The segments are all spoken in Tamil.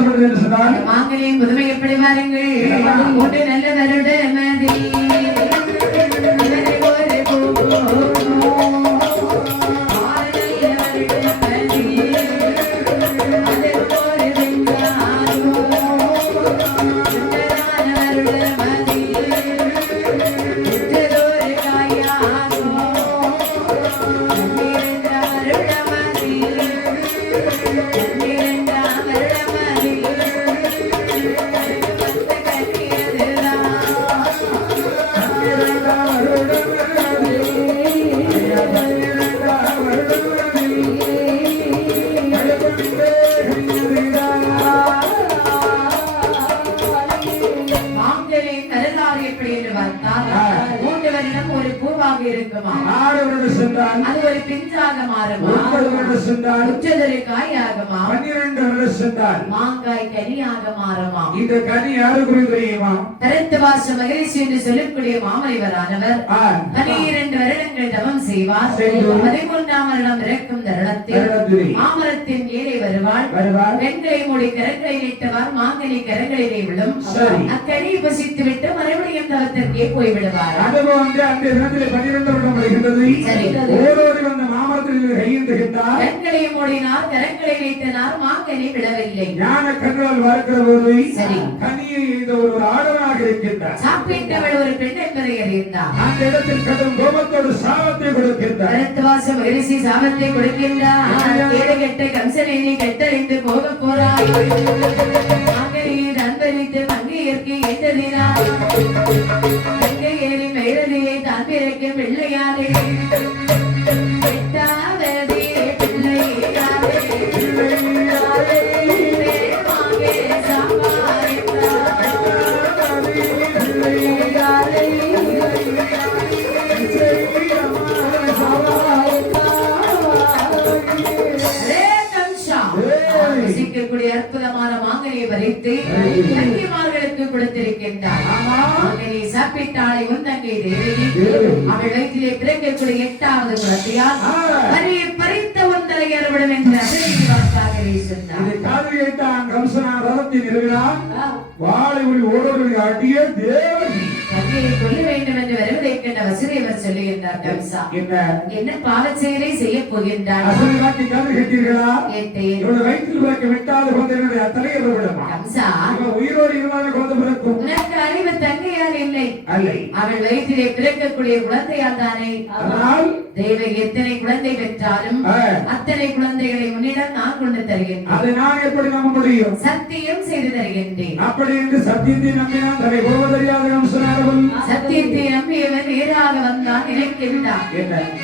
சொல்லப்படுது என்று சொன்னால் மாங்கனியின் புதுமை எப்படி பாருங்கள். ஒரு நல்ல வருட மதி அது ஒரு பிஞ்சாக மாறுமா, உச்சதொரு காயாகுமா, 12 வருஷத்தால் மாங்காய் கனியாக மாறுமா. இந்த கனி யாரு குறித்து தெரியுமா? தரத்துவாச மகிழ்ச்சி என்று சொல்லக்கூடிய மாமனிவரானவர் 12 வருடங்கள் தவம் செய்வார். 13ஆம் வருடம் இறக்கும் தருணத்தில் மாமரத்தின் ஏழை வருவாள். பெண்களை மூடி கரங்களை நீட்டவார். மாங்கனி கரங்களிலே விழும். அக்கனியை புசித்து விட்டு மறுபடியும் தவத்திற்கே போய்விடுவார். அதுவும் அந்த தினத்திலே 12 வருடம் வருகின்றது. ஓரோரு வந்த மாமரத்தில் கையெழுத்துகின்றார். கண்களை மூடினார், கரங்களை நீட்டினார். மாங்கனி விடவில்லை. ஞான கண்களால் பார்க்கிற போது கனியை இந்த ஒரு ஆடவனாக இருக்கின்றார். சாப்பிட்டவள் ஒரு பெண் என்பதை அறிந்தார். அந்த இடத்தில் கடும் கோபத்தோடு சாபத்தை கொடுக்கின்றார். தரத்துவாச மகிழ்ச்சி சாபத்தை கொடுக்கின்றார். கேடு கெட்ட கம்சனை நீ கெட்டறிந்து போக போறாய். மாங்கனியை நண்பரித்து மங்கையர்க்கு ஏற்றதினார். மங்கை ஏறி மயிரதியை தான் பிறக்கும் பிள்ளையாரே. அற்புதமான மாங்கனியை வரைத்து தங்கிமார்களுக்கு கொடுத்திருக்கின்றார். மாங்கனியை சாப்பிட்டாளை உன் தங்கை தேவகி அவள் வயிற்றிலே பிறக்கக்கூடிய 8வது குழந்தையால் வரியை பறித்த உன் தலை அறுபடும் என்ற வார்த்தையை சொன்னார். வாழை ஓடோடு ஆட்டிய தேவகி தங்கையை கொல்ல வேண்டும் என்று வருவதை கண்ட வசுதேவர் சொல்லுகின்றார். கம்சா என்ன பாவச் செயலை செய்ய போகின்றார்? உனக்கு அறிவு தங்கையால் இல்லை, அவள் வயிற்றிலே பிறக்கக்கூடிய குழந்தையால் தானே. தேவகி எத்தனை குழந்தை பெற்றாலும் அத்தனை குழந்தைகளை உன்னிடம் நான் கொண்டு தருகின்றேன். அதை நான் எப்படி நம்ப முடியும்? சத்தியம் செய்து தருகின்றேன். அப்படி என்று சத்தியத்தை நம்பினான். தலை போக தெரியாத கம்சனாரவன் சத்தியத்தை நம்பியவன் நேராக வந்தான். நினைக்கின்றான்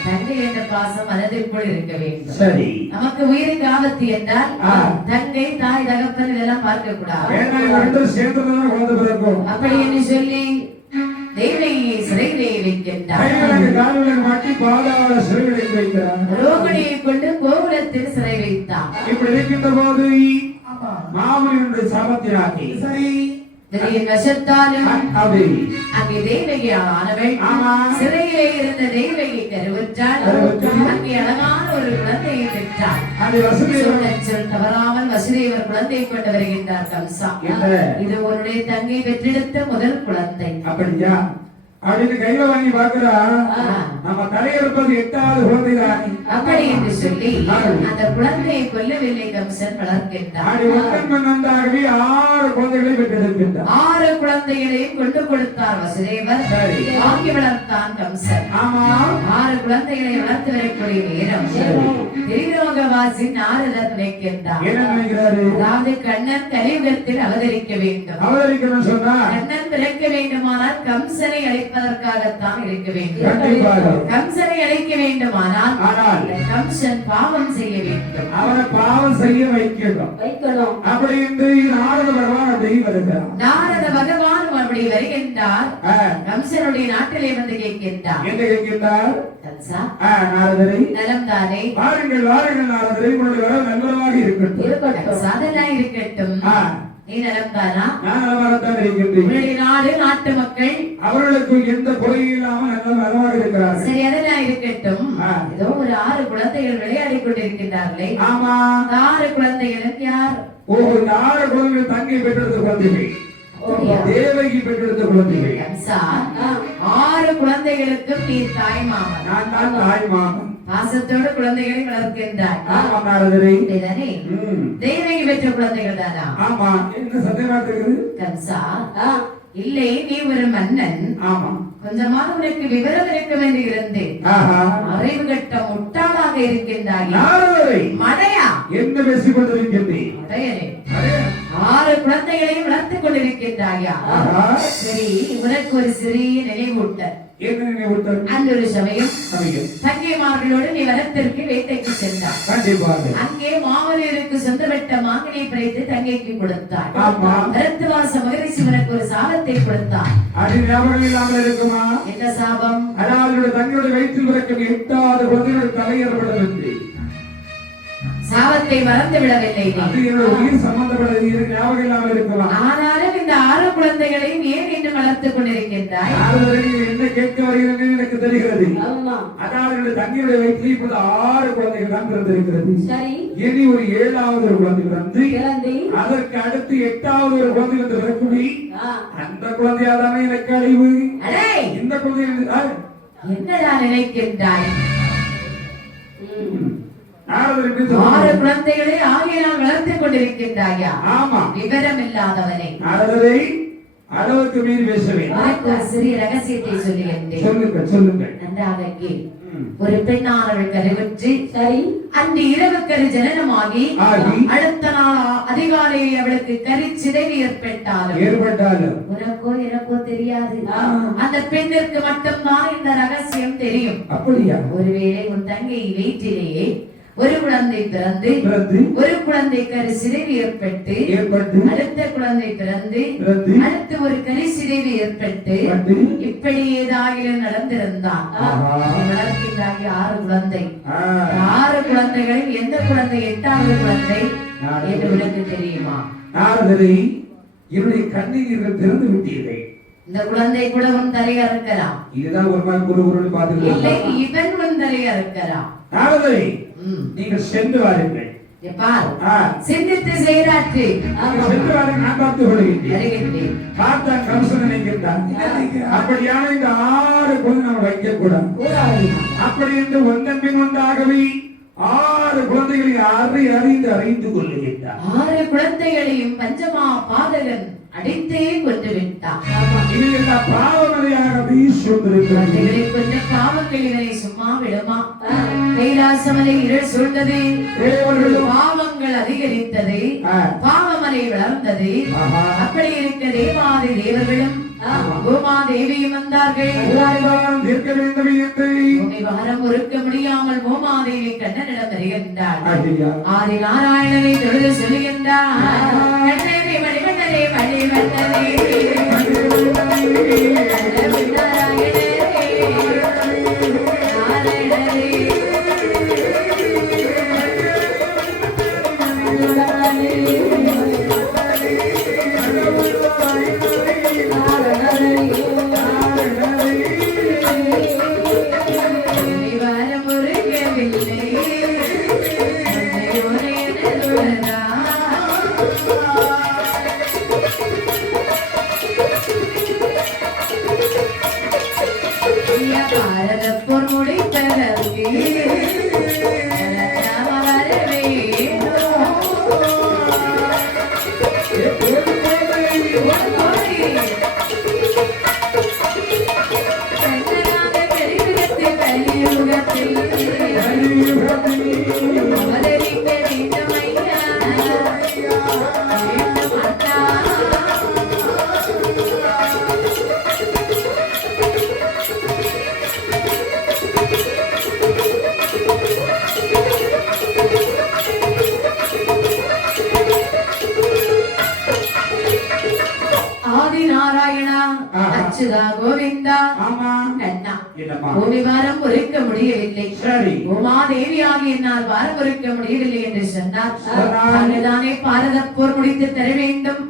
தங்கை என்ற பாசம் மனதிற்குள் இருக்க வேண்டும். சரி, நமக்கு உயிருக்கு ஆபத்து என்றால் தங்கை தாய் தகப்பன் இதெல்லாம் பார்க்க கூடாது. அப்படி என்று சொல்லி தேவகியை சிறையிலே வைக்கின்றார். ரோகிணியை கொண்டு கோகுலத்தில் சிறை வைத்தார். இப்படி இருக்கின்ற போது மாமனியுடைய சாபத்தினாக்கி வசத்தாலும் அங்கே தேவகியானவள் சிறையிலே இருந்த தேவகி கருவுற்றாள். அங்கே அழகான ஒரு குழந்தையை பெற்றார். தவறாமல் வசுதேவர் குழந்தையை கொண்டு வருகின்றார். கம்சா, இது உன்னுடைய தங்கை பெற்றெடுத்த முதல் குழந்தை. அப்படியா அப்படின்னு கையில வாங்கி பாக்குறா. நம்ம தலையிருப்பது 8வது குழந்தைதான். அப்படி என்று சொல்லி அந்த குழந்தையை கொல்லவில்லை. கம்சன் வளர்க்கின்றார். 6 குழந்தைகளை பெற்றெடுக்கின்றார். 6 குழந்தைகளையும் கொண்டு கொடுத்தார் வசுதேவர். வாங்கி வளர்த்தான் கம்சன். 6 குழந்தைகளை வளர்த்து வரக்கூடிய நேரம் திரிலோகவாசி நாரதர் நினைக்கின்றார். அதாவது கண்ணன் கலியுகத்தில் அவதரிக்க வேண்டும். கண்ணன் பிறக்க வேண்டுமானால் கம்சனை அழைப்பதற்காகத்தான் இருக்க வேண்டும். கம்சனை அழைக்க வேண்டுமானால் கம்சன் பாவம் செய்ய வேண்டும். அவரை பாவம் செய்ய வைக்கணும். அப்படி என்று நாரத பகவான் அப்படி வருகிறார். நாரத பகவான் அப்படி வருகின்றார். கம்சனுடைய நாட்டிலே வந்து கேட்கின்றார். என்ன கேட்கின்றார்? நாரதரை நலம் தானே? வாருங்கள் வாருங்கள் நாரதரை, உங்களுடைய வரவு நல்வரமாக இருக்கட்டும். அதெல்லாம் இருக்கட்டும். நீ நலம் தானா? நான் நலமாகத்தான் இருக்கின்றேன். உங்களுடைய நாடு நாட்டு மக்கள் அவர்களுக்கு எந்த குறையும் இல்லாமல் நலமாக இருக்கிறார்கள். சரி, அதெல்லாம் இருக்கட்டும். ஏதோ ஒரு 6 குழந்தைகள் விளையாடி கொண்டிருக்கின்றார்களே. ஆமா, 6 குழந்தைகளும் யார்? ஓஹோ, இந்த 6 குழந்தைகள் தங்கை பெற்றெடுத்த குழந்தைகள், தேவகி பெற்றெடுத்த குழந்தைகள். கம்சா 6 குழந்தைகளுக்கும் நீ தாய் மாமன். நான் தான் தாய் மாமன். பாசத்தோடு குழந்தைகளை வளர்க்கின்றாய். ஆமா நாரதரே. இதனை தேவகி பெற்ற குழந்தைகள் தானா? ஆமா. என்ன சந்தேகமா இருக்குது? கம்சா இல்லை, நீ ஒரு மன்னன். ஆமா. கொஞ்சமாக உனக்கு விவரம் இருக்க வேண்டி இருந்தேன். அறிவு கட்ட முட்டாளாக இருக்கின்றாய். நாரதரே, மடையா என்ன பேசிக் கொண்டிருக்கின்றேன்? மடையனே, 6 குழந்தைகளையும் வளர்த்துக் கொண்டிருக்கின்றாயா? சரி, உனக்கு ஒரு சிறிய நினைவூட்டல். என்ன நினைவூட்டல்? அந்த ஒரு சமயம் தங்கைமார்களோடு நீ வனத்திற்கு வேட்டைக்கு சென்றாய். கண்டிப்பாக. அங்கே மாமல்லருக்கு சொந்தப்பட்ட மாங்கனை பறித்து தங்கைக்கு கொடுத்தாய். ஆமா. மருத்துவாச மகரிஷி உனக்கு ஒரு சாபத்தை கொடுத்தார். அது ஞாபகம் இல்லாமல் இருக்குமா? என்ன சாபம்? அதாவது தங்களுடைய வயிற்றில் பிறக்கும் 8வது குழந்தைகளுடைய தலையேற்படவில்லை. சாபத்தை மறந்து விடவில்லை. அது என்னோட உயிர் சம்பந்தப்பட்டது. ஞாபகம் இல்லாமல் இருக்கலாம். ஆனாலும் இந்த 6 குழந்தைகளையும் ஏன் இன்னும் வளர்த்துக் கொண்டிருக்கின்றாய்? என்ன கேட்க வருகிறது எனக்கு தெரிகிறது. அதாவது தங்களுடைய வயிற்றில் இப்போது 6 குழந்தைகள் தான் பிறந்திருக்கிறது. இனி ஒரு 7வது ஒரு குழந்தை பிறந்து அதற்கு அடுத்து 8வது ஒரு குழந்தை வந்து பிறக்குடி. அந்த குழந்தையாதானே எனக்கு அழிவு. இந்த குழந்தை என்னடா நினைக்கின்றாய்? 6 குழந்தைகளை ஆகியால் வளர்த்துக் கொண்டிருக்கின்றாயா? ஆமா. விவரம் இல்லாதவனை நாரதரை அளவுக்கு மீறி பேசவேன். உனக்கு ஒரு சிறிய ரகசியத்தை சொல்லுகின்றேன். சொல்லுங்க. நன்றாக கேள். ஒரு பெண்ணானவள் கருவுற்று அந்த இரவு கரு ஜனனமாகி அடுத்த நாள் அதிகாலையை அவளுக்கு கரிச்சிதைவு ஏற்பட்டாலும் உனக்கோ எனக்கோ தெரியாது. அந்த பெண்ணிற்கு மட்டும்தான் இந்த ரகசியம் தெரியும். அப்படியா? ஒருவேளை உன் தங்கை வயிற்றிலேயே ஒரு குழந்தை பிறந்து ஒரு குழந்தை கரிசிதைவு ஏற்பட்டு அடுத்த குழந்தை பிறந்து அடுத்து ஒரு கரிசிதைவு ஏற்பட்டு இப்படி ஏதாகிலும் நடந்திருந்தான். வளர்க்கின்றாய் 6 குழந்தை. 6 குழந்தைகளில் எந்த குழந்தை 8வது குழந்தை என்று உனக்கு தெரியுமா? நாரதரை, என்னுடைய கண்ணீர்கள் திறந்து விட்டீர்கள். இந்த குழந்தை கூட உன் தலையா இருக்கலாம். இதுதான் ஒரு பார்த்து இல்லை, இவன் உன் தலையா இருக்கலாம். நாரதரை, நீங்கள் சென்று வாருங்கள். சிந்தித்து செயலாற்று. சென்று வாருங்கள், நான் பார்த்துக் கொள்கிறேன். பார்த்தா கம்சன் நினைக்கின்றான். அப்படியான இந்த 6 குழந்தை நம்ம வைக்க கூடாது. அப்படி என்று ஒன்றன் பின் ஒன்றாகவே 6 குழந்தைகளை அறிந்து கொள்ளுகின்றார். 6 குழந்தைகளையும் பஞ்சமா பாதகன் அடித்தே கொண்டு விட்டார். கொஞ்சம் பாவங்கள் இதனை சும்மா விடுமா? கைலாசமலை இருள் சூழ்ந்தது, பாவங்கள் அதிகரித்தது, பாவமலை வளர்ந்தது. அப்படி இருக்க தேவாதி தேவர்களும் பூமாதேவியும் வந்தார்கள். வாரம் ஒருக்க முடியாமல் பூமாதேவி கண்ணனிடம் வருகின்றார். ஆதி நாராயணனை தொழுது சொல்லுகின்றார். கண்ணனை வழிவந்தனே வழிவந்தனே கோவிந்தா கண்ணா பூமி வாரம் பொறுக்க முடியவில்லை. உமாதேவியாகி என்னால் வாரம் பொறுக்க முடியவில்லை என்று சொன்னார். தானே பாரத போர் முடித்து தர வேண்டும்.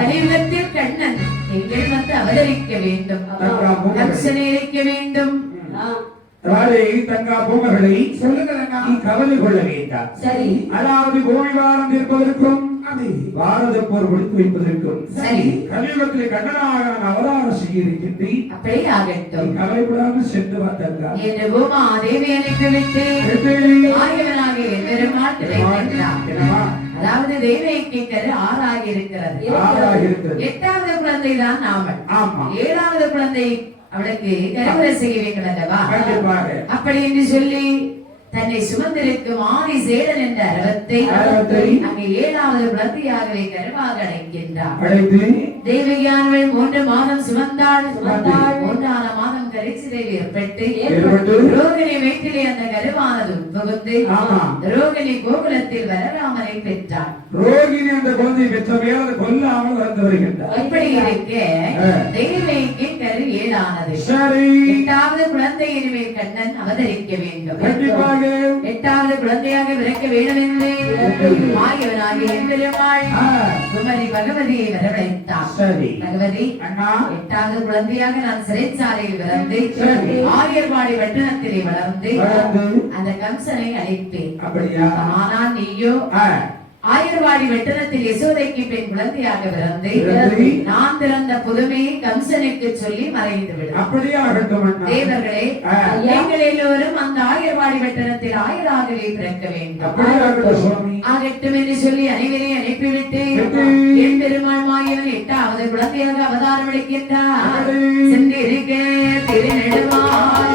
கலியுகத்தில் கண்ணன் எங்கள் வந்து அவதரிக்க வேண்டும். கம்சனை இருக்க வேண்டும். ராஜே தங்கா பூமகளை சொல்லுங்க நீ கவலை கொள்ள வேண்டாம். சரி அதாவது பூமி வாரம் இருப்பதற்கும் பாரத போர் முடித்து வைப்பதற்கும் சரி கலியுகத்திலே கண்ணனாக நான் அவதாரம் செய்ய இருக்கின்றேன். அப்படியே ஆகட்டும். கவலைப்படாமல் சென்று வந்தாங்க. என்று பூமா தேவி அனுப்பிவிட்டு ஆகியவனாகிய பெருமாள் கிடைக்கின்றார். அதாவது தேவகிக்கு கரு 6 ஆகி இருக்கிறது. 6 ஆகி இருக்கிறது. 8வது குழந்தை தான் நாமல். ஆமா. 7வது குழந்தை அவளுக்கு கருவறை செய்ய வேண்டும் அல்லவா? கண்டிப்பாக. அப்படி என்று சொல்லி தன்னை சுமந்திருக்கும் ஆதி சேடன் என்ற அரவத்தை அங்கே 7வது குழந்தையாகவே கருவாக அடைக்கின்றார். தேவகியானவள் 3 மாதம் சுமந்தாள். 3ஆம் மாதம் கரிசி தேவி ஏற்பட்டு ரோகிணி வயிற்றிலே அந்த கருவானது புகுந்து ரோகிணி கோகுலத்தில் வரராமனை பெற்றார். ரோகிணி அந்த குழந்தை பெற்றவையால் அதை கொல்லாமல் வளர்ந்து வருகின்றார். இப்படி இருக்க தேவகிக்கு கரு 7ஆனது. 8வது குழந்தை இனிமேல் கண்ணன் அவதரிக்க வேண்டும். கண்டிப்பாக 8வது குழந்தையாக பிறக்க வேண்டும் என்று ஆகியவனாகிய பெருமாள் குமரி பகவதியை வரவழைத்தார். பகவதி 8வது குழந்தையாக நான் சிறைச்சாலையில் வளர்ந்து ஆரியர்வாடி பட்டணத்திலே வளர்ந்து அந்த கம்சனை அழைத்தேன். ஆனால் நீயோ ஆயர்வாடி வெட்டணத்தில் யசோதைக்கு பெண் குழந்தையாக பிறந்து நான் பிறந்த புதுமையை கம்சனுக்கு சொல்லி மறைந்து விடும். தேவர்களே எங்கள் எல்லோரும் அந்த ஆயர்வாடி வெட்டணத்தில் ஆயராகவே பிறக்க வேண்டும். ஆகட்டும் என்று சொல்லி அனைவரையும் அனுப்பிவிட்டு என் பெருமாள் மாயவன் 8வது குழந்தையாக அவதாரம் எடுக்கின்றார். சென்றிருக்க திருநெடுமாள்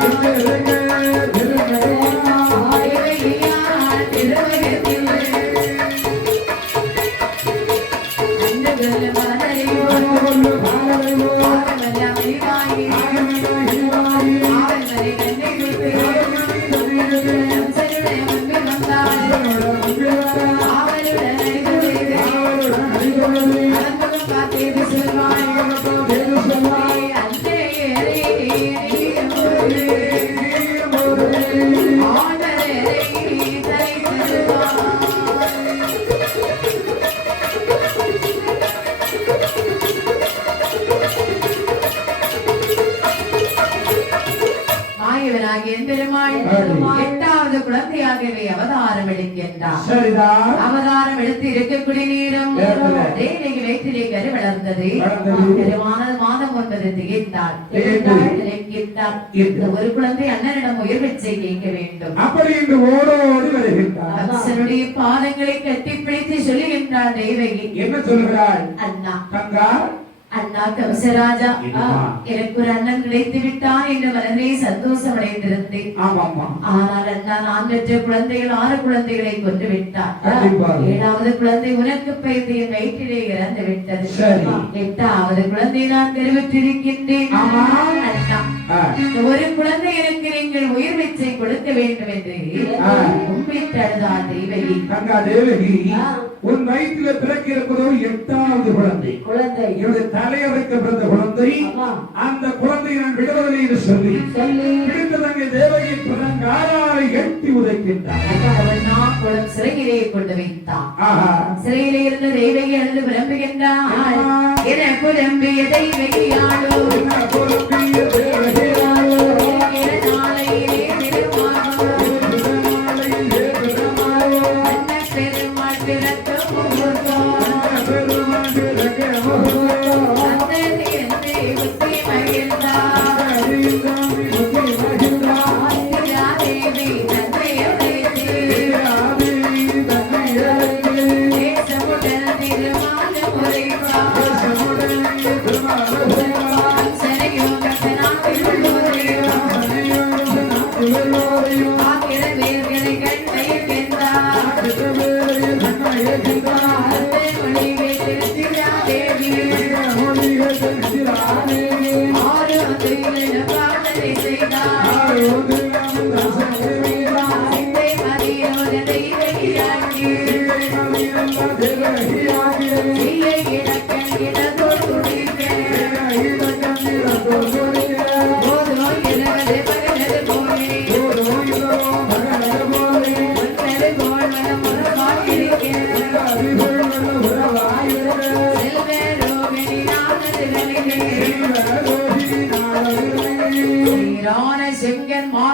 பெருமாள் 8வது குழந்தையாகவே அவதாரம் எடுக்கின்றார். அவதாரம் எடுத்து இருக்கக்கூடிய நேரம் தேவகி வயிற்றிலே கரு வளர்ந்தது. மாதம் 9 திகைத்தாள். ஒரு குழந்தை அண்ணனிடம் உயர்வச்சை கேட்க வேண்டும். அப்படி என்று ஓடோடி வருகின்றார். கம்சனுடைய பாதங்களை கட்டிப்பிடித்து சொல்லுகின்றார் தேவகி. என்ன சொல்கிறாள்? அண்ணா கங்கா அண்ணா கம்சராஜா எனக்கு ஒரு அண்ணன் கிடைத்து விட்டான் என்று மனதிலே சந்தோஷம் அடைந்திருந்தேன். ஆனால் அண்ணா நான் பெற்ற குழந்தைகள் 6 குழந்தைகளை கொண்டு விட்டார். 7வது குழந்தை உனக்கு பயந்து என் வயிற்றிலே இறந்து விட்டது. 8வது குழந்தை நான் தெரிவித்திருக்கின்றேன். அண்ணா ஒரு குழந்தை எனக்கு நீங்கள் உயிர் பிச்சை கொடுக்க வேண்டும் என்று கும்பிட்டழுதாள் தேவகி. கங்கா தேவகி உன் வயிற்றில பிறக்க இருப்பதோ 8வது குழந்தை. என்னுடைய தலையறைக்கு பிறந்த குழந்தை. அந்த குழந்தையை நான் விடுவதில்லை என்று சொல்லி பிடித்ததங்க தேவகி பிறங்காராலை எட்டி உதைக்கின்றார். சிறையிலே கொண்டு வைத்தான். சிறையிலே இருந்த தேவகி அழுது விளம்புகின்றார். என புலம்பிய தேவகியாளோ Thank you.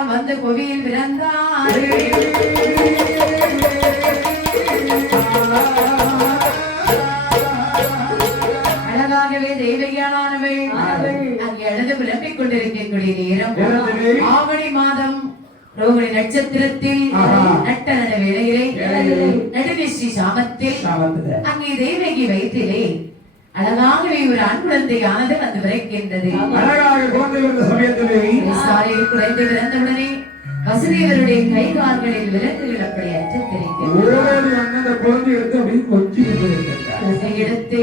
பால் வந்து கோவில் பிறந்தார் அழகாகவே தெய்வீகமானவள் அங்கே எழுந்து விளம்பிக் கொண்டிருக்கக்கூடிய நேரம் ஆவணி மாதம் ரோகிணி நட்சத்திரத்தில் நட்டன வேளையிலே நடுநிசி சாமத்தில் அங்கே தெய்வகி வயிற்றிலே அழகாகவே ஒரு ஆண் குழந்தையானது வந்து விரைக்கின்றது. குறைந்து பிறந்தவுடனே வசுதேவருடைய கை கால்களில் விலங்குகள் அப்படி எடுத்து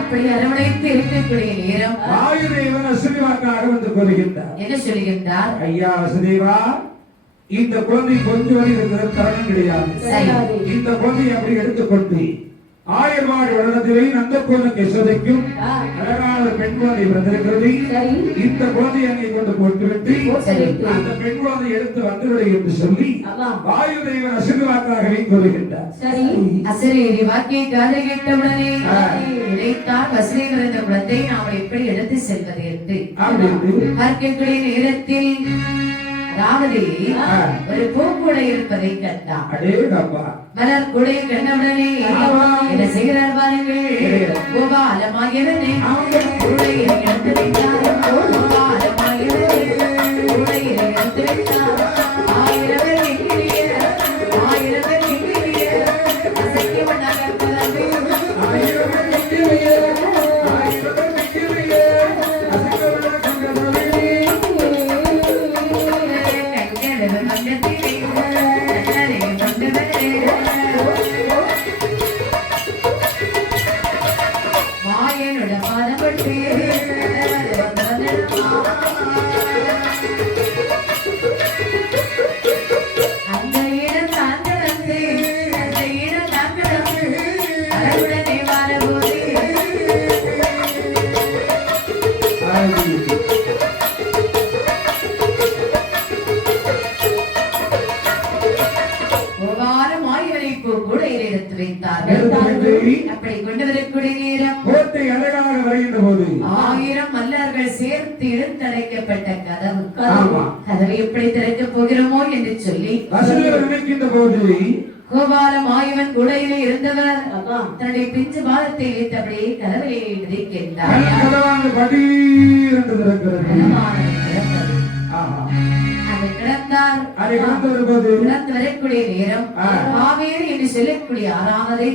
அப்படி அரவணைத்து இருக்கக்கூடிய நேரம் என்ன சொல்லுகின்றார்? ஐயா வசுதேவா, இந்த குழந்தை கொஞ்சம் வரை இருக்கிற தருணம் கிடையாது. இந்த குழந்தை அப்படி எடுத்துக்கொண்டு ஆயர்வாடி வருடத்திலே நந்த குழந்தை யசோதைக்கும் அழகான பெண் குழந்தை பிறந்திருக்கிறது. இந்த குழந்தை அங்கே கொண்டு போட்டுவிட்டு அந்த பெண் குழந்தை எடுத்து வந்துவிடு என்று சொல்லி வாயு தெய்வன் அசுரி வாக்காகவே கூறுகின்றார். அசுரேரி வாக்கை காதை கேட்டவுடனே நினைத்தார் வசுதேவர் இந்த குழந்தை நாம் எப்படி எடுத்து செல்வது என்று பார்க்கக்கூடிய நேரத்தில் அதாவது ஒரு பூக்கூடை இருப்பதை கண்டார். மலர் கூடை கண்டவுடனே என்ன செய்கிறார் பாருங்கள், கோபாலமாகிறனே கூடையை எடுத்து வைத்தார். கோபாலமாகிறனே கூடையை எடுத்து வைத்தார். ஆயிரவர் எங்கிலேயே ஆயிரவர் எங்கிலேயே அசைக்க நகர்ப்பதே ஆயிரவர் எங்கிலேயே ஆயிரவர் எங்கிலேயே மாயனோட பாதப்பட்டு அந்த இடம் தான் கடந்து அந்த இடம் தான் கடந்து அதனுடனே வரபோது கூடையில் எடுத்து வைத்தார்கள். அப்படி கொண்டு வரக்கூடிய நேரம் கோட்டை அழகாக வருகின்ற போது 1000 மல்லர்கள் சேர்த்து இழுத்தடைக்கப்பட்ட கதவை எப்படி திறக்க போகிறோமோ என்று சொல்லி நினைக்கின்ற போது கோபாலம் ஆயவன் கூடையிலே இருந்தவர் தன்னுடைய பிஞ்சு பாதத்தை வைத்தபடியே கதவையை மிதிக்கின்றார். வரக்கூடிய நேரம் காவேரி என்று சொல்லக்கூடிய ஆறாவது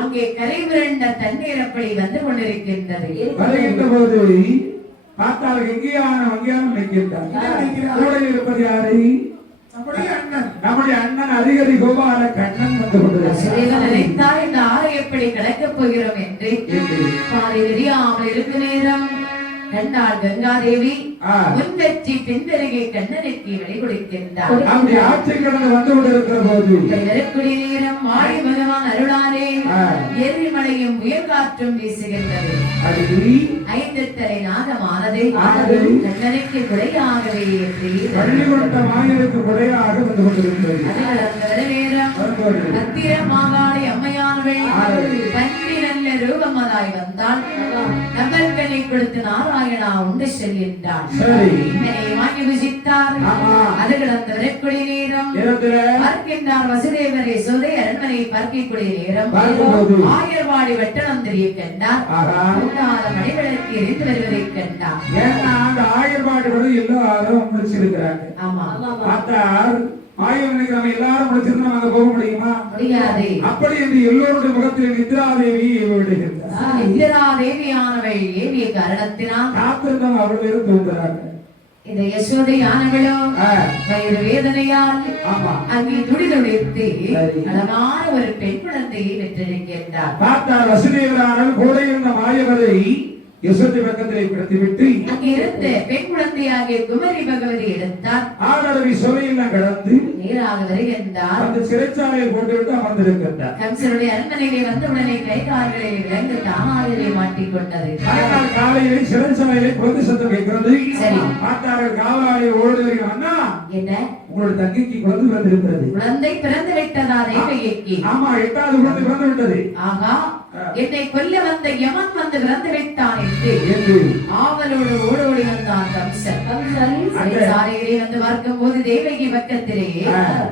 அங்கே கரை விரண்ட தண்ணீர் அப்படி வந்து கொண்டிருக்கின்றது. பார்த்தால் எங்கேயான வங்கியான நிற்கின்றார். இருப்பது யாரை? நம்முடைய அண்ணன் அதிகரி கோபால கண்ணன் வந்து கொண்டிருக்கிறார். இந்த ஆறை எப்படி கடக்கப் போகிறோம் என்று பாதை தெரியாமல் இருக்க நேரம் கண்டாள் கங்காதேவி முன்வெற்றி பின்தருகே கண்ணனுக்கு வழி கொடுக்கின்றார். நேரம் மாறி பகவான் அருளாரே எரிமலையும் உயர்காற்றும் வீசுகின்றது. 5 தலை நாகமானது கண்ணனுக்கு குடையாகவே பத்திர மாகாளி அம்மையானவள் பன்றி நல்ல ரூபமதாய் வந்தால் நபர்களை கொடுத்து நாராயணா உண்டு செல்கின்றான். வாங்கி புசித்தார். அது கிடந்த வரக்கூடிய நேரம் பார்க்கின்றார் வசுதேவர் யசோதை அரண்மனை பார்க்கக்கூடிய நேரம் ஆயர்வாடி வெட்டணம் தெரிய கண்டார். மணிவிளக்கு எரிந்து வருவதை கண்டார். ஆயர்வாடு எல்லாரும் முடிச்சிருக்கிறாங்க. ஆமா ஆயவனுக்கு நம்ம எல்லாரும் முடிச்சிருந்தா அங்க போக முடியுமா? முடியாது. அப்படி என்று எல்லோருடைய முகத்தில் நித்ராதேவி விடுகின்றார். நித்ராதேவியானவள் ஏவிய காரணத்தினால் காத்திருந்தவங்க அவ்வளவு பேரும் தூங்குறாங்க. இந்த யசோதையானவளோ வயிறு வேதனையால் அங்கே துடிதுடித்து அழகான ஒரு பெண் குழந்தையை பெற்றிருக்கின்றார். பார்த்தார் வசுதேவரானவர் கூட இருந்த மாயவரை யசோதை பக்கத்திலே கிடத்திவிட்டு அங்கிருந்து பெண் குழந்தையாகிய குமரி பகவதி எடுத்தார். ஆடரவி சோலையெல்லாம் கடந்து நேராக வருகின்றார். அந்த சிறைச்சாலையில் போட்டுவிட்டு அமர்ந்திருக்கின்றார். கம்சனுடைய அரண்மனையிலே வந்த உடனே கை கால்களில் விலங்கு தானாகவே மாட்டிக்கொண்டது. காலையிலே சிறைச்சாலையிலே குழந்தை சத்தம் கேட்கிறது. சரி, பார்த்தார்கள் காவலாளி ஓடுவீங்க. அண்ணா, என்ன உங்களோட தங்கைக்கு குழந்தை பிறந்திருக்கிறது. குழந்தை பிறந்து விட்டதா? தேவகிக்கு. ஆமா, 8வது குழந்தை பிறந்து விட்டது. ஆகா, என்னை கொல்ல வந்த யமன் வந்து விறந்து விட்டான் என்று ஆவலோடு ஓடோடி வந்தான் கம்சன். சாலையிலே வந்து பார்க்கும் போது தேவகி பக்கத்திலே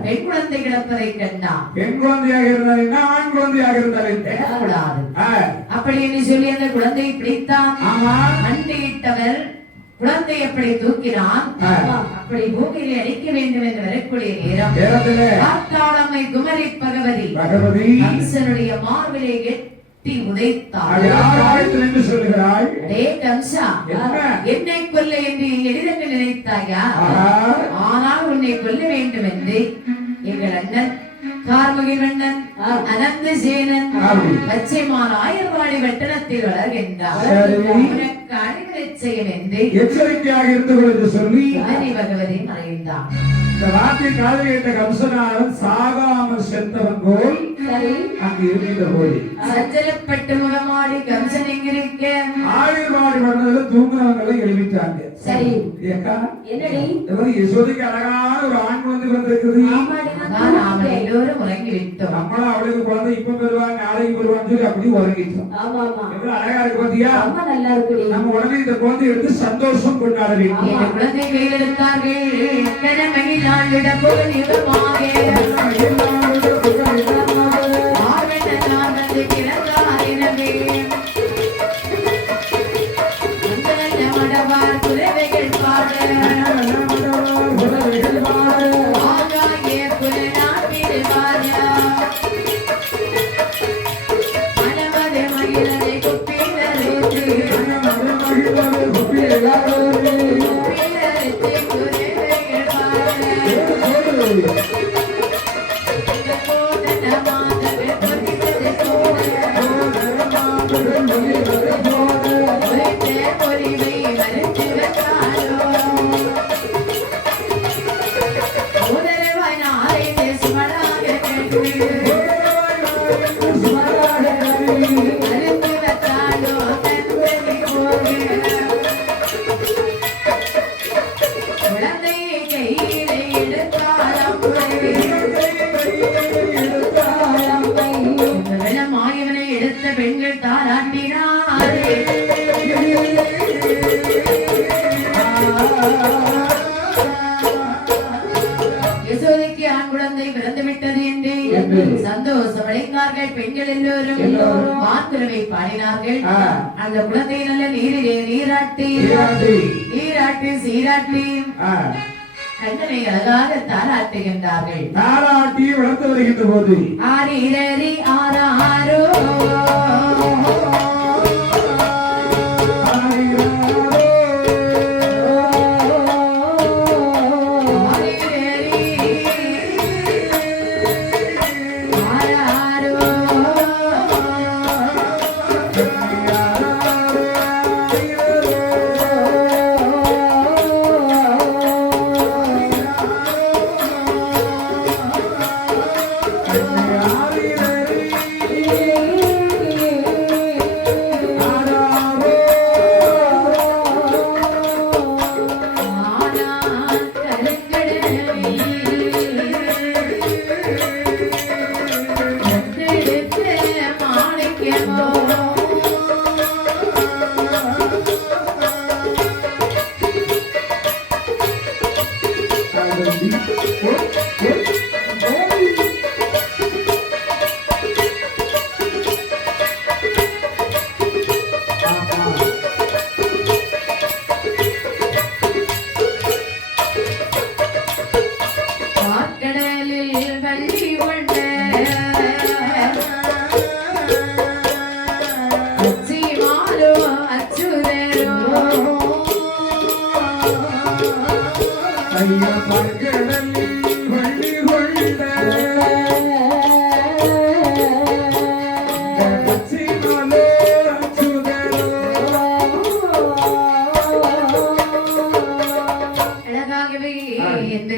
பெண் குழந்தை கிடப்பதை கண்டான். பெண் குழந்தையாக இருந்தால் ஆண் குழந்தையாக இருந்தால் கூடாது அப்படி என்று சொல்லி அந்த குழந்தையை பிடித்தான். மண்டியிட்டவர் குழந்தை எப்படி தூக்கினான், அப்படி பூமியிலே அடிக்க வேண்டும் என்று வரக்கூடிய நேரம் காத்தாளம்மை குமரி பகவதி கம்சனுடைய மார்பிலே எட்டி உதைத்தாள். சொல்லுகிறாள், கம்சா, என்னை கொல்ல என்று எளிதென்று நினைத்தாயா? ஆனால் உன்னை கொல்ல வேண்டும் என்று எங்கள் அண்ணன் கார்முகிவண்ணன் அனந்த சேனன் லட்சியமான ஆயர்வாடி வட்டணத்தில் வளர்கின்றார். உனக்கு அடிமை செய்யும் என்று எச்சரிக்கையாக இருந்து சொல்லி பகவதி மறைந்தார். இந்த வார்த்தை காதல் கேட்ட கம்சனாரன் சாகாமல் செத்தவன் போல் அங்கு இருந்த போது சஞ்சலப்பட்டு முகமாடி கம்சன் எங்கிருக்க ஆயுர்வாடி வந்ததுல தூங்குறவங்களை எழுப்பிட்டாங்க. சரி ஏக்கா என்னடி யசோதைக்கு அழகான ஒரு ஆண் குழந்தை வந்திருக்குது. நாம எல்லோரும் உறங்கி விட்டோம். நம்மளும் அவளுக்கு குழந்தை இப்ப பெறுவாங்க நாளைக்கு பெறுவான்னு சொல்லி அப்படி உறங்கிட்டோம். எவ்வளவு அழகா இருக்கு பாத்தியா? நம்ம உடனே இந்த குழந்தை எடுத்து சந்தோஷம் கொண்டாட வேண்டும். குழந்தை கையில் எடுத்தார்கள். மகிழ்நாளிட போல் இவமாக பெண்கள் தாராட்டினாரே. யசோதைக்கு ஆண் குழந்தை பிறந்து விட்டது என்று சந்தோஷம் அடைந்தார்கள். பெண்கள் எல்லோரும் மாத்துரவை பாடினார்கள். அந்த குழந்தை நல்ல நீரிலே நீராட்டி சீராட்டி கண்ணனை அழகாக தாராட்டுகின்றார்கள். தாராட்டி வளர்த்து வருகின்ற போது ஆரிரரி ஆராரோ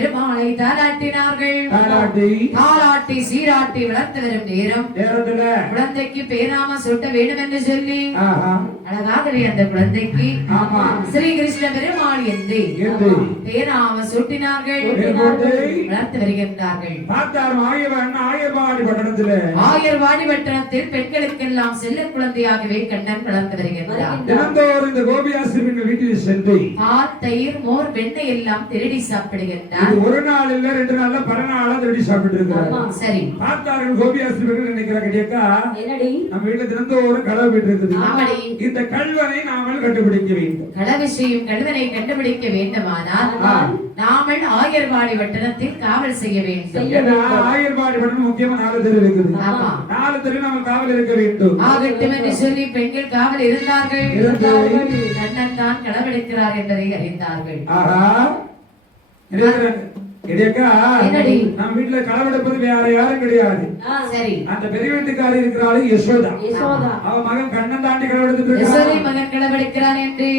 பெருமாளை தாலாட்டினார்கள். தாலாட்டி சீராட்டி வளர்த்து வரும் நேரத்துல குழந்தைக்கு பேராம சுட்ட வேண்டும் என்று சொல்லி அழகாகவே அந்த குழந்தைக்கு ஸ்ரீ கிருஷ்ண பெருமாள் என்று பேராம சுட்டினார்கள், வளர்த்து வருகின்றார்கள். ஆயர்வாடி பட்டணத்தில் பெண்களுக்கெல்லாம் செல்ல குழந்தையாகவே கண்ணன் வளர்த்து வருகின்றார். இந்த கோபியாசிரியர்கள் வீட்டில் சென்று பால், தயிர், மோர், வெண்ணெய் எல்லாம் திருடி சாப்பிடுகின்றார். ஒரு நாள் இல்ல 2 நாள்ல 10 நாளா திருடி சாப்பிட்டு இருக்கிறார். சரி, பார்த்தார்கள் கோபியாசிரியர்கள் நினைக்கிறாங்க, நம்ம வீட்டுல தினந்தோறும் களவு வீட்டு இருக்குது, இந்த கல்வனை நாமல் கண்டுபிடிக்க வேண்டும். களவு செய்யும் கல்வனை கண்டுபிடிக்க வேண்டுமானால் நாமல் ஆயர்வாடி பட்டணத்தில் காவல் செய்ய வேண்டும். ஆயர்வாடி பட்டணம் முக்கியமா 4 தெரு இருக்குது. 4 தெரு நம்ம காவல் இருக்க வேண்டும். ஆகட்டும் என்று சொல்லி பெண்கள் காவல் இருந்தார்கள். கண்ணன் தான் களவெடுக்கிறார் என்பதை அறிந்தார்கள். நம்ம வீட்டுல களவெடுப்பது வேற யாரும் கிடையாது. சரி, அந்த பெரிய வீட்டுக்காரி இருக்கிறாள் யசோதா. அவ மகன் கண்ணன் தாண்டி களவெடுத்து மகன் களவெடுக்கிறான் என்று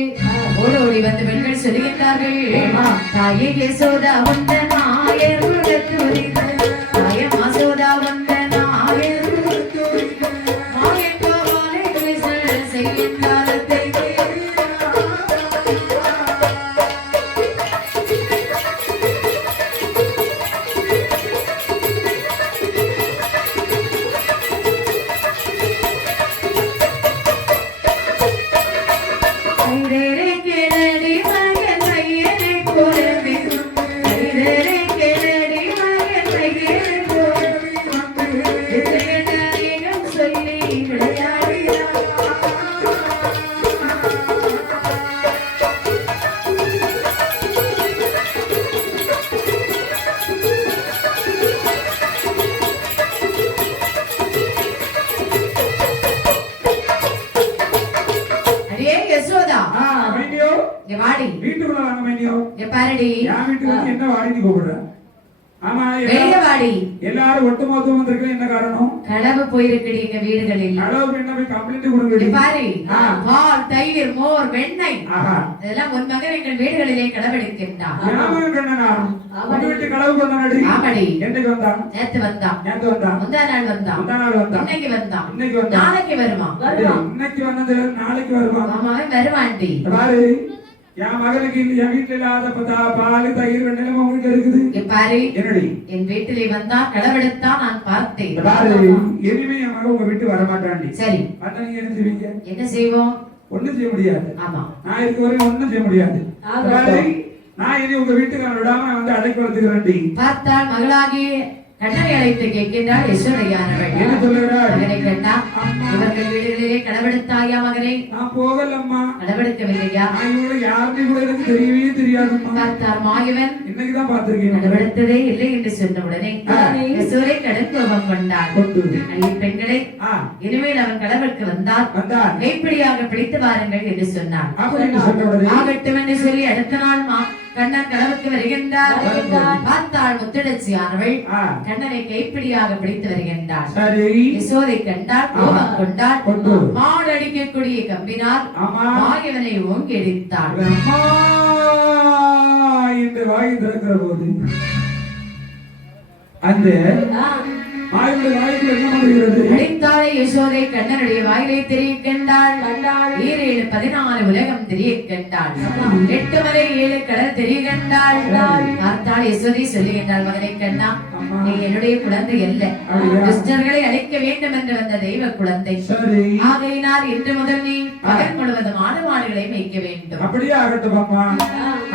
ஓடோடி வந்து பெண்கள் சொல்லுகின்றார்கள். தாயே யசோதா வந்த நாயர் தாய மாசோதா வந்த நாயர் செய்கின்றாரத்தை வீட்டுக்குள்ள வாங்க மைனியோ. பாருடி, என் வீட்டுக்கு என்ன வாடின்னு கூப்பிடுற? ஆமா, வெளியவாடி எல்லாரும் ஒட்டுமொத்தமா வந்திருக்க என்ன காரணம்? களவு போயிருக்கடி எங்க வீடுகளில். களவு என்ன போய் கம்ப்ளைண்ட் கொடுங்கடி. பாரு, பால், தயிர், மோர், வெண்ணெய் இதெல்லாம் உன் மகன் எங்கள் வீடுகளிலே களவெடுக்கின்றான். யாமன் கண்ணனா உங்க வீட்டு களவு பண்ணானடி. ஆமாடி. என்னைக்கு வந்தான்? நேத்து வந்தான். முந்தா நாள் வந்தான். இன்னைக்கு வந்தான். நாளைக்கு வருமா? இன்னைக்கு வந்தது நாளைக்கு வருமா? ஆமா, வருவான்டி. பாரு, என் மகனுக்கு என் வீட்டுல இல்லாத பால், தயிர், வெண்ணெய் உங்ககிட்ட இருக்குது. பாரு, என்னடி என் வீட்டிலே வந்தா களவெடுத்தா நான் பார்த்தேன். பாரு, இனிமே என் மகன் உங்க வீட்டு வரமாட்டாண்டி. சரி, நீங்க என்ன செய்வீங்க? என்ன செய்வோம்? ஒண்ணும் செய்ய முடியாது. ஆமா, நான் இருக்க வரைக்கும் ஒண்ணும் செய்ய முடியாது. நான் இனி உங்க வீட்டுக்கு விடாம வந்து அடைக்க வளர்த்துக்கிறேன்டி. பார்த்தால் மகளாகி கண்ணனை அழைத்து கேட்கின்றார் யசோதையானவள். என்ன சொல்லுகிறார்? மகனை கேட்டா, இவர்கள் வீடுகளிலே களவெடுத்தாயா மகனை? நான் போகலம்மா. களவெடுக்கவில்லையா? இவங்க யாருமே கூட எனக்கு தெரியவே தெரியாதும்மா. பார்த்தார் மாயவன். இன்னைக்குதான் பார்த்திருக்கேன். களவெடுத்ததே இல்லை என்று சொன்ன உடனே யசோதை கடுங்கோபம் கொண்டாள். பெண்களை இனிமேல் அவன் களவிற்கு வந்தால் கைப்பிடியாக பிடித்து வாருங்கள் என்று சொன்னான். ஆகட்டும் என்று சொல்லி அடுத்த நாள் கண்ணன் களவுக்கு வருகின்றார். பார்த்தாள் முத்தடச்சியானவள் கண்ணனை கைப்பிடியாக பிடித்து வருகின்றார். யசோதை கண்டால் கோபம் கொண்டாள். மாடு அடிக்கக்கூடிய கம்பினால் மாயவனை ஓங்கி அடித்தாள். என்று வாய் திறக்கிற போது அந்த அடித்தாளை யசோதை கண்ணனுடைய வாயிலை தெரிய கண்டாள். 14 உலகம் தெரிய கண்டாள். 8 மலை 7 கடல் தெரிய கண்டாள். பார்த்தாள் யசோதை சொல்லுகின்றாள், மகனை கண்ணா, நீ என்னுடைய குழந்தை அல்ல, துஷ்டர்களை அழிக்க வேண்டும் என்று வந்த தெய்வ குழந்தை. ஆகையினால் இன்று முதல் நீ பகல் முழுவதும் ஆடு மாடுகளை மேய்க்க வேண்டும். அப்படியே ஆகட்டும் அம்மா.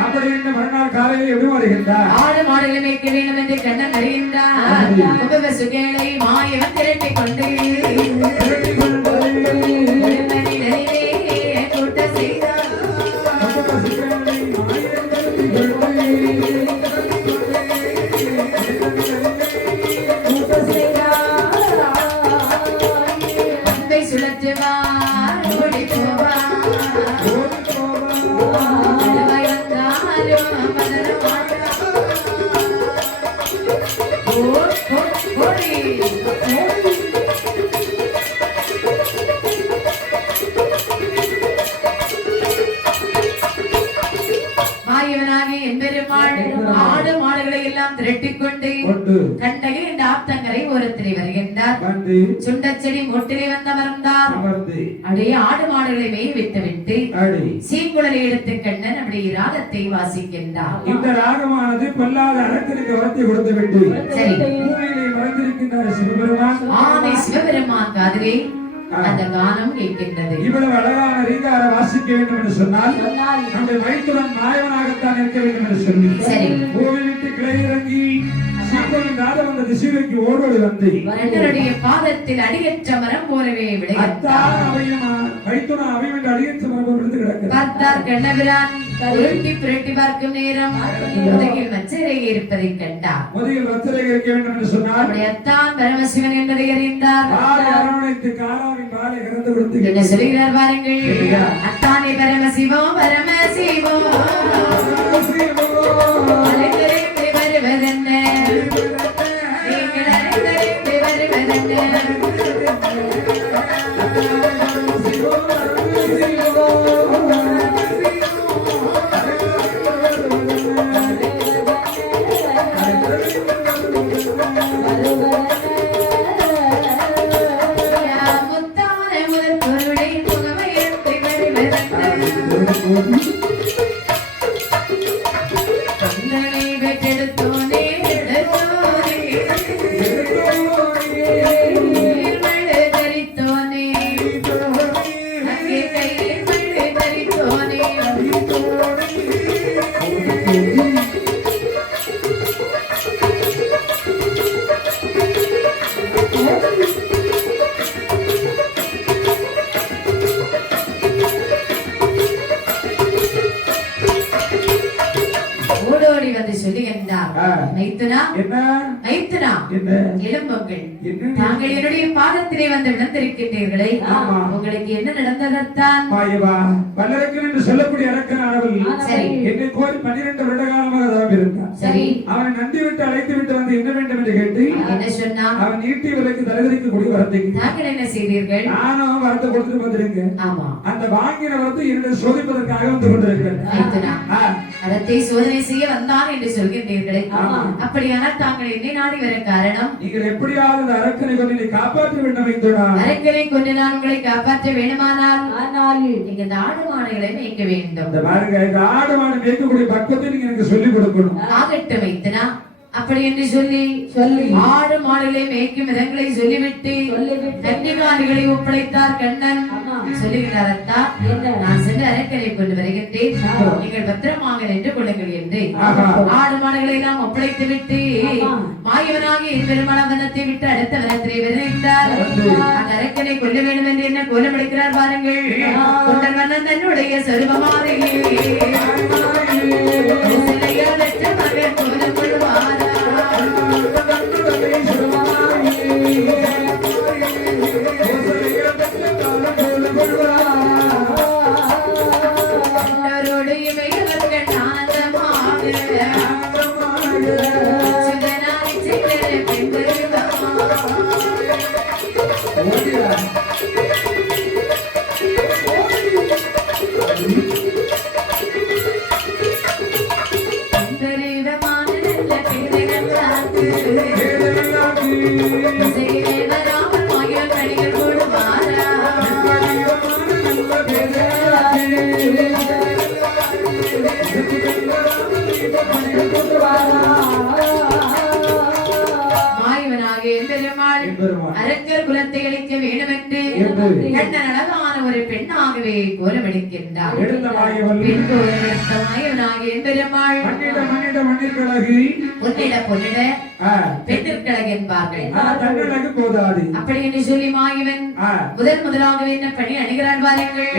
அப்படி என்று மறுநாள் காலையில் எப்படி வருகின்றார்? ஆடு மாடுகளை மேய்க்க வேண்டும் என்று கண்ணன் அறிகின்றார். சுகேளை மாயவன் திரட்டி கொண்டு கூட்ட செய்தார். அன்பை சுழற்றுவார், ஓடி போவார், மாயவனாகி என்பெருமாள் ஆடு மாடுகளை எல்லாம் திரட்டிக்கொண்டு கண்டையில் இந்த ஆத்தங்கரை ஓரத்திலே வருகின்றார். சுண்டச்செடி மொட்டிலே வந்து அமர்ந்தார். அப்படியே ஆடு மாடுகளை மேய் விட்டு சீக்குழலை எடுத்து கண்ணன் அப்படியே ராகத்தை வாசிக்கின்றார். இந்த ராகமானது பொல்லாத அரக்கனுக்கு வரத்தை கொடுத்து விட்டு சரி மறைந்திருக்கின்ற சிவபெருமான் ஆதி சிவபெருமான் காதிலே அந்த கானம் கேட்கின்றது. இவ்வளவு அழகான ரீதியாக வாசிக்க வேண்டும் என்று சொன்னால் நம்முடைய மைத்துடன் நாயவனாகத்தான் இருக்க வேண்டும் என்று சொல்லி சரி பூமி விட்டு கிளை இறங்கி சீக்கிரம் நாதம் அந்த திசைக்கு ஓடோடி வந்து என்னுடைய பாதத்தில் அடியற்ற மரம் போலவே விளையாட்டார். மைத்துடன் அவையும் என்று அடியற்ற மரம் விழுந்து கிடக்கிறது. பார்த்தார் கண்ணபிரான் உருட்டி புரட்டி பார்க்கும் நேரம் முதுகில் மச்சரை இருப்பதை கண்டார். முதுகில் மச்சரை இருக்க வேண்டும் என்று சொன்னால் அத்தான் பரமசிவன் என்பதை அறிந்தார். அரவணைத்து காராவின் வாளை இறந்து கொடுத்து என்ன சொல்கிறார் பாருங்கள். அத்தானே பரமசிவம் பரமசிவம் அலைந்தறிந்து வருவதென்ன நீங்கள் அலைந்தறிந்து வருவதென்ன தாங்கள் என்னுடைய பாதத்திலே வந்து விழுந்திருக்கின்றீர்களே உங்களுக்கு என்ன நடந்ததத்தான் என்று சொல்லக்கூடிய அரக்கனானவள் என்னை கோரி 12 வருட காலமாக தான் இருந்தான். சரி அவனை நந்தி விட்டு அழைத்து விட்டு வந்து என்ன வேண்டும் என்று கேட்டு என்ன சொன்னான். அவன் நீட்டி விலைக்கு தலைவரிக்கு கூடிய வரத்தை தாங்கள் என்ன செய்தீர்கள். நானும் வரத்தை கொடுத்துட்டு வந்திருக்கேன். ஆமா அந்த வாங்கின வரத்தை என்னுடைய சோதிப்பதற்காக வந்து கொண்டிருக்கிறேன். அதத்தை சோதனை செய்ய வந்தான் என்று சொல்கின்றீர்களே அப்படியானால் தாங்கள் என்னை நாடி வர காரணம். நீங்கள் எப்படியாவது அந்த அரக்கனை கொண்டு காப்பாற்ற வேண்டும் வைத்தோடா. அரக்கனை கொண்டு நான் உங்களை காப்பாற்ற வேண்டுமானால் நீங்க இந்த ஆடு மாடுகளை மேய்க்க வேண்டும். இந்த பாருங்க இந்த ஆடு மாடு மேய்க்கக்கூடிய பக்குவத்தை நீங்க எனக்கு சொல்லிக் கொடுக்கணும். ஆகட்டும் வைத்தனா அப்படி என்று சொல்லி ஆடு மாடுகளை மேய்க்கும் விதங்களை சொல்லிவிட்டு கன்னிகாரிகளை ஒப்படைத்தார் கண்ணன். சொல்லுகிறார் அத்தா நான் சென்று அரக்கனை கொண்டு வருகின்றேன் நீங்கள் பத்திரமாக நின்று கொள்ளுங்கள் என்று ஆடு மாடுகளை எல்லாம் ஒப்படைத்து விட்டு மாயவனாக என் பெருமான வனத்தை விட்டு அடுத்த வனத்திலே விரைந்தார். அந்த அரக்கனை கொல்ல வேண்டும் என்று என்ன கோலம் எடுக்கிறார் பாருங்கள். கொண்டன் மன்னன் தன்னுடைய சொருபமாக மகன் கோலம் கொள்வார். அரக்கர் குலத்தை அழிக்க வேண்டும் என்று கண்ணன் அழகான ஒரு பெண்ணாகவே கோலமெடுக்கின்றார். பெண்ணிற்கழகு என்பார்கள். அப்படி என்று சொல்லி மாயவன் முதலாகவே என்ன பண்ணி அணிகிறான் பாருங்கள்.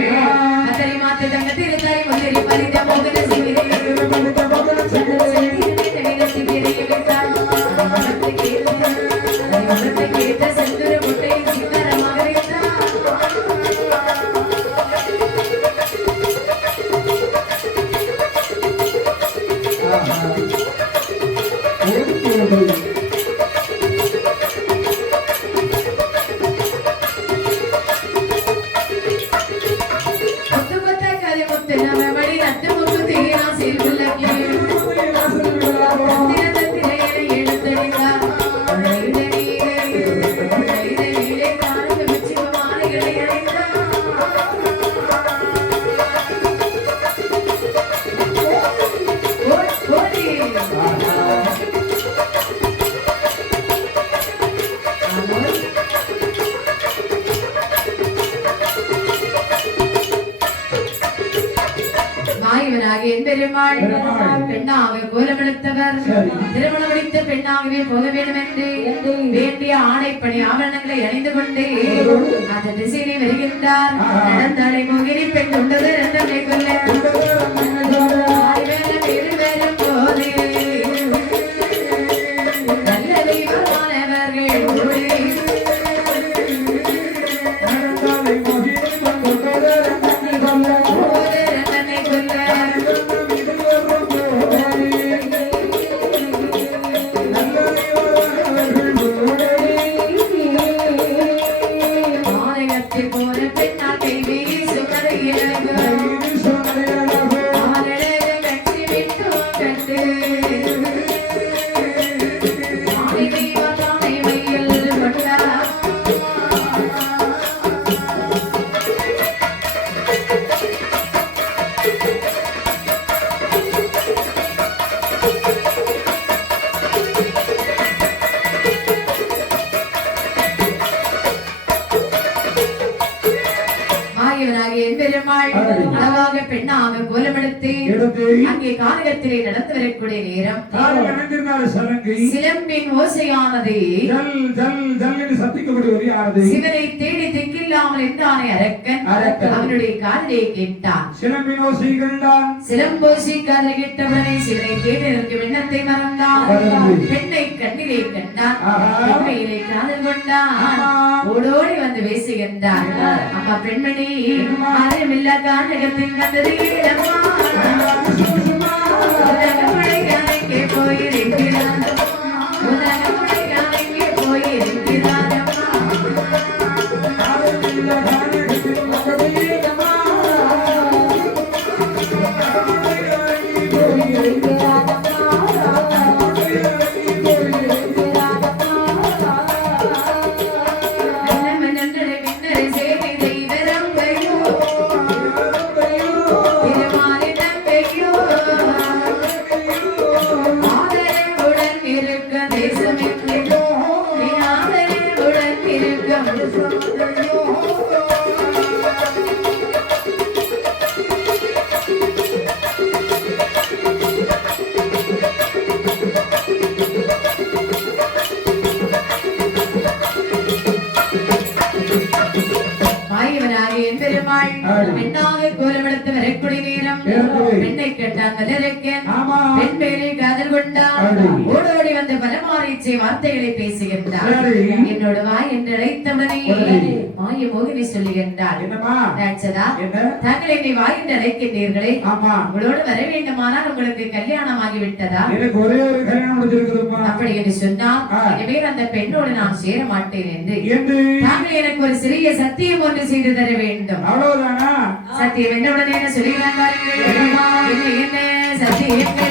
அத்தனை மாத்த தங்கத்தில் தாய் முதலி பறித்த மோகன கேட்ட செந்துர முட்டையில் சிங்கரமாக முத்து நம்ம மணி நட்டு முத்து தீராசில் உள்ளே பெருமாள் பெண்ணாக கோலமெடுத்தவர் திருமணம் முடித்த பெண்ணாகவே போக வேண்டும் என்று வேண்டிய ஆடைப்பணி ஆபரணங்களை அணிந்து கொண்டு அந்த திசையிலே வருகின்றார். நடந்தாடை மோகினி பெண் உண்டது ரத்தனை கொல்ல வரும் போது நல்ல தெய்வமானவர்கள் அளவாக பெண்ணாக கோலமெடுத்து அங்கே கானகத்திலே நடந்து வரக்கூடிய நேரம் சிலம்பின் ஓசையானது சிவனை தேடி திக்கில்லாமல் என்றானே அரக்கன் அவனுடைய காதலை கேட்டான். சிலம்போசி காதலை கேட்டவனை சிவனை தேடி இருக்கும் எண்ணத்தை மறந்தான். பெண்ணை கண்ணிலே கண்டான். பெண்மையிலே காதல் கொண்டான். ஓடோடி வந்து பேசுகின்றான். அம்மா பெண்மணி ஆரமில்ல கானகத்தில் வந்தது ஏழம்மா உலகமுடையானைக்கே போயிருக்கிறான் உலகமுடையானைக்கே போயிருக்கிறான் பெண்ணாக கோலமெடுத்து வரக்கூடிய நேரம் பெண்ணை கேட்டான் பெண் பேரை காதல் கொண்டான். ஓடோடி வந்து பலமாரிச்சை வார்த்தைகளை பேசுகின்றார். என்னோட வாய் என்று அழைத்தவுடனே மாய மோகினி சொல்லுகின்றார். தாங்கள் என்னை வாய் என்று அழைக்கின்றீர்களே, உங்களோடு வர வேண்டுமானால் உங்களுக்கு கல்யாணம் ஆகிவிட்டதா? அப்படி என்று சொன்னால் இனிமேல் அந்த பெண்ணோடு நான் சேர மாட்டேன் என்று தாங்கள் எனக்கு ஒரு சிறிய சத்தியம் ஒன்று செய்து தர வேண்டும். சத்தியம் என்றவுடனே என்ன சொல்லுகிறான் பாருங்கள். என்ன சத்தியம்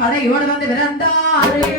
படையோடு வந்து பிறந்தாரே